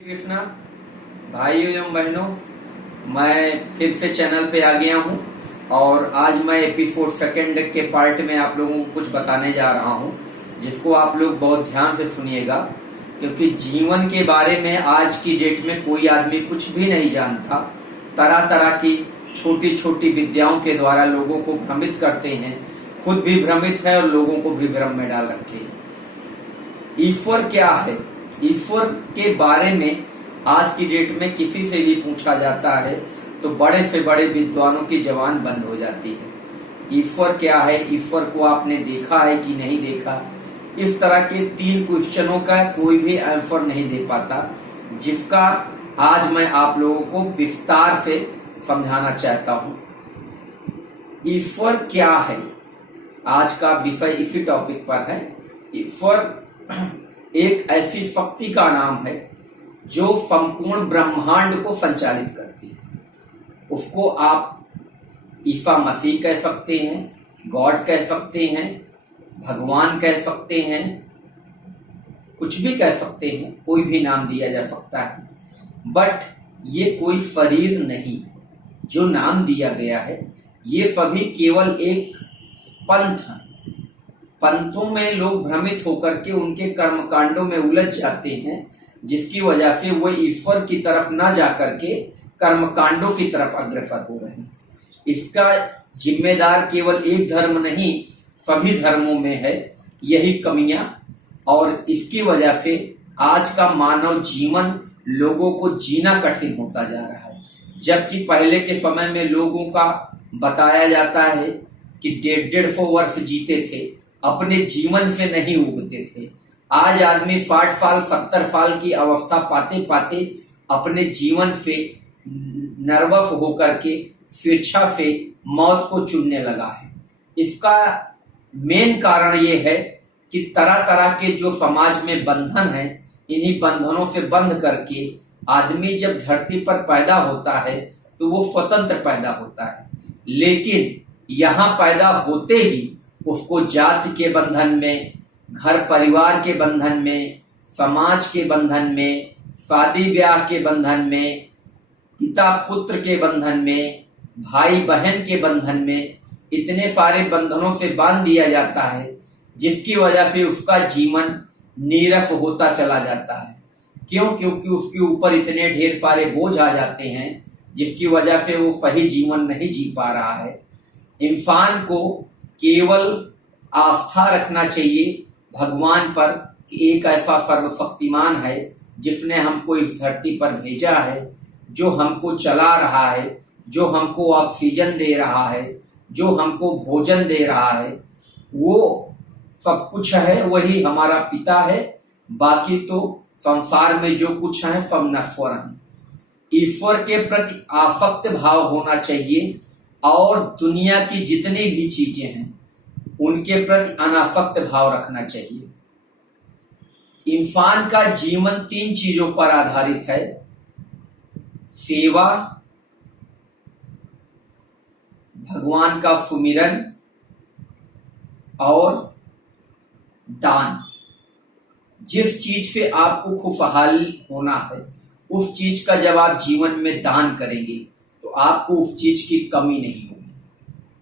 कृष्णा भाइयों एवं बहनों, मैं फिर से चैनल पे आ गया हूँ और आज मैं एपिसोड सेकंड के पार्ट में आप लोगों को कुछ बताने जा रहा हूँ, जिसको आप लोग बहुत ध्यान से सुनिएगा, क्योंकि जीवन के बारे में आज की डेट में कोई आदमी कुछ भी नहीं जानता। तरह तरह की छोटी छोटी विद्याओं के द्वारा लोगों को भ्रमित करते हैं, खुद भी भ्रमित है और लोगों को भी भ्रम में डाल रखे हैं। ईश्वर क्या है, ईश्वर के बारे में आज की डेट में किसी से भी पूछा जाता है तो बड़े से बड़े विद्वानों की जबान बंद हो जाती है। ईश्वर क्या है, ईश्वर को आपने देखा है कि नहीं देखा, इस तरह के 3 क्वेश्चनों का कोई भी आंसर नहीं दे पाता, जिसका आज मैं आप लोगों को विस्तार से समझाना चाहता हूं। ईश्वर क्या है, आज का विषय इसी टॉपिक पर है। ईश्वर एक ऐसी शक्ति का नाम है जो संपूर्ण ब्रह्मांड को संचालित करती है। उसको आप ईसा मसीह कह सकते हैं, गॉड कह सकते हैं, भगवान कह सकते हैं, कुछ भी कह सकते हैं, कोई भी नाम दिया जा सकता है। बट ये कोई शरीर नहीं, जो नाम दिया गया है ये सभी केवल एक पंथ है। पंथों में लोग भ्रमित होकर के उनके कर्मकांडों में उलझ जाते हैं, जिसकी वजह से वो ईश्वर की तरफ ना जाकर के कर्मकांडों की तरफ अग्रसर हो रहे हैं। इसका जिम्मेदार केवल एक धर्म नहीं, सभी धर्मों में है यही कमियां, और इसकी वजह से आज का मानव जीवन लोगों को जीना कठिन होता जा रहा है। जबकि पहले के समय में लोगों का बताया जाता है कि 150 वर्ष जीते थे, अपने जीवन से नहीं उगते थे। आज आदमी 60 साल 70 साल की अवस्था पाते पाते अपने जीवन से नर्वस होकर के स्वेच्छा से मौत को चुनने लगा है। इसका मेन कारण ये है कि तरह तरह के जो समाज में बंधन है, इन्हीं बंधनों से बंध करके आदमी जब धरती पर पैदा होता है तो वो स्वतंत्र पैदा होता है, लेकिन यहाँ पैदा होते ही उसको जाति के बंधन में, घर परिवार के बंधन में, समाज के बंधन में, शादी ब्याह के बंधन में, पिता पुत्र के बंधन में, भाई बहन के बंधन में, इतने सारे बंधनों से बांध दिया जाता है, जिसकी वजह से उसका जीवन नीरस होता चला जाता है। क्यों? क्योंकि उसके ऊपर इतने ढेर सारे बोझ आ जाते हैं, जिसकी वजह से वो सही जीवन नहीं जी पा रहा है। इंसान को केवल आस्था रखना चाहिए भगवान पर कि एक ऐसा सर्वशक्तिमान है जिसने हमको इस धरती पर भेजा है, जो हमको चला रहा है, जो हमको ऑक्सीजन दे रहा है, जो हमको भोजन दे रहा है, वो सब कुछ है, वही हमारा पिता है। बाकी तो संसार में जो कुछ है सब नश्वर है। ईश्वर के प्रति आसक्त भाव होना चाहिए और दुनिया की जितनी भी चीजें हैं उनके प्रति अनासक्त भाव रखना चाहिए। इंसान का जीवन 3 चीजों पर आधारित है: सेवा, भगवान का सुमिरन और दान। जिस चीज से आपको खुशहाल होना है, उस चीज का जब आप जीवन में दान करेंगे तो आपको उस चीज की कमी नहीं होगी।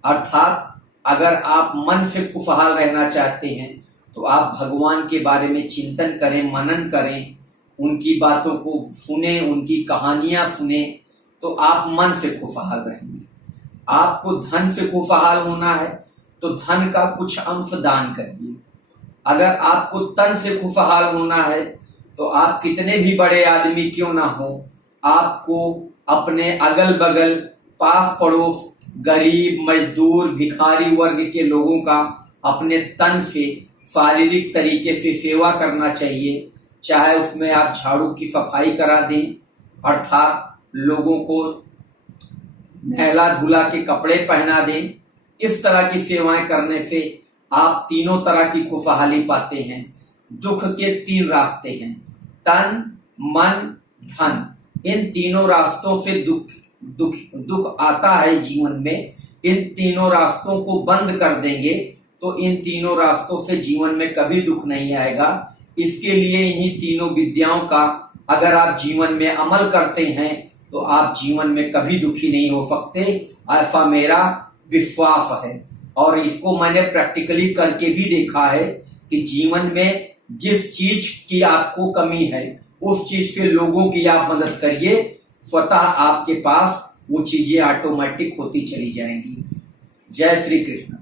अर्थात अगर आप मन से खुशहाल रहना चाहते हैं तो आप भगवान के बारे में चिंतन करें, मनन करें, उनकी बातों को सुने, उनकी कहानियां सुने, तो आप मन से खुशहाल रहेंगे। आपको धन से खुशहाल होना है तो धन का कुछ अंश दान करिए। अगर आपको तन से खुशहाल होना है तो आप कितने भी बड़े आदमी क्यों ना हो, आपको अपने अगल बगल, पास पड़ोस, गरीब, मजदूर, भिखारी वर्ग के लोगों का अपने तन से शारीरिक तरीके से सेवा करना चाहिए। चाहे उसमें आप झाड़ू की सफाई करा दें, अर्थात लोगों को नहला धुला के कपड़े पहना दें। इस तरह की सेवाएं करने से आप तीनों तरह की खुशहाली पाते हैं। दुख के 3 रास्ते हैं: तन, मन, धन। इन तीनों रास्तों से दुख आता है जीवन में। इन तीनों रास्तों को बंद कर देंगे तो इन तीनों रास्तों से जीवन में कभी दुख नहीं आएगा। इसके लिए इन्हीं तीनों विद्याओं का अगर आप जीवन में अमल करते हैं तो आप जीवन में कभी दुखी नहीं हो सकते, ऐसा मेरा विश्वास है। और इसको मैंने प्रैक्टिकली करके भी देखा है कि जीवन में जिस चीज की आपको कमी है उस चीज से लोगों की आप मदद करिए, स्वतः आपके पास वो चीजें ऑटोमेटिक होती चली जाएंगी। जय श्री कृष्ण।